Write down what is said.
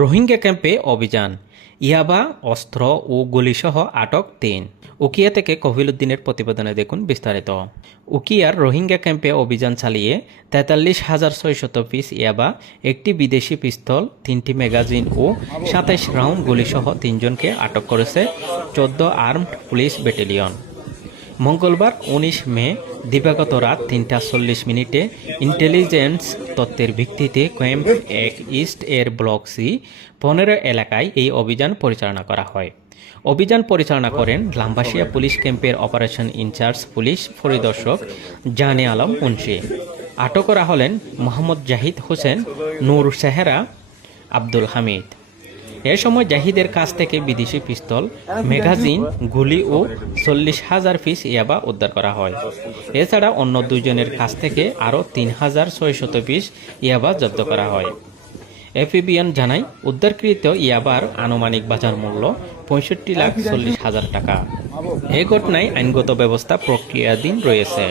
রোহিঙ্গা ক্যাম্পে অভিযান, ইয়াবা, অস্ত্র ও গুলিসহ আটক ৩। উকিয়া থেকে কফিলউদ্দিনের প্রতিবেদনে দেখুন বিস্তারিত। উকিয়ার রোহিঙ্গা ক্যাম্পে অভিযান চালিয়ে ৪৩,৬০০ পিস ইয়াবা, একটি বিদেশি পিস্তল, ৩টি ম্যাগাজিন ও ২৭ রাউন্ড গুলিসহ ৩জনকে আটক করেছে ১৪ আর্মড পুলিশ ব্যাটালিয়ন। মঙ্গলবার ১৯ মে দিবাগত রাত ৩টা ৪০ মিনিটে ইন্টেলিজেন্স তথ্যের ভিত্তিতে ক্যাম্প ১ ইস্ট এর ব্লক সি ১৫ এলাকায় এই অভিযান পরিচালনা করা হয়। অভিযান পরিচালনা করেন লাম্বাসিয়া পুলিশ ক্যাম্পের অপারেশন ইনচার্জ পুলিশ পরিদর্শক জানে আলম মুন্সি। আটক করা হলেন মোহাম্মদ জাহিদ হোসেন, নূর সেহরা, আব্দুল হামিদ। এ সময় জাহিদের কাছ থেকে বিদেশি পিস্তল, ম্যাগাজিন, গুলি ও ৪০,০০০ পিস ইয়াবা উদ্ধার করা হয়। এছাড়া অন্য দুজনের কাছ থেকে আরও ৩,৬০০ পিস ইয়াবা জব্দ করা হয়। এফবিআই জানায়, উদ্ধারকৃত ইয়াবার আনুমানিক বাজার মূল্য ৬৫,৪০,০০০ টাকা। এ ঘটনায় আইনগত ব্যবস্থা প্রক্রিয়াধীন রয়েছে।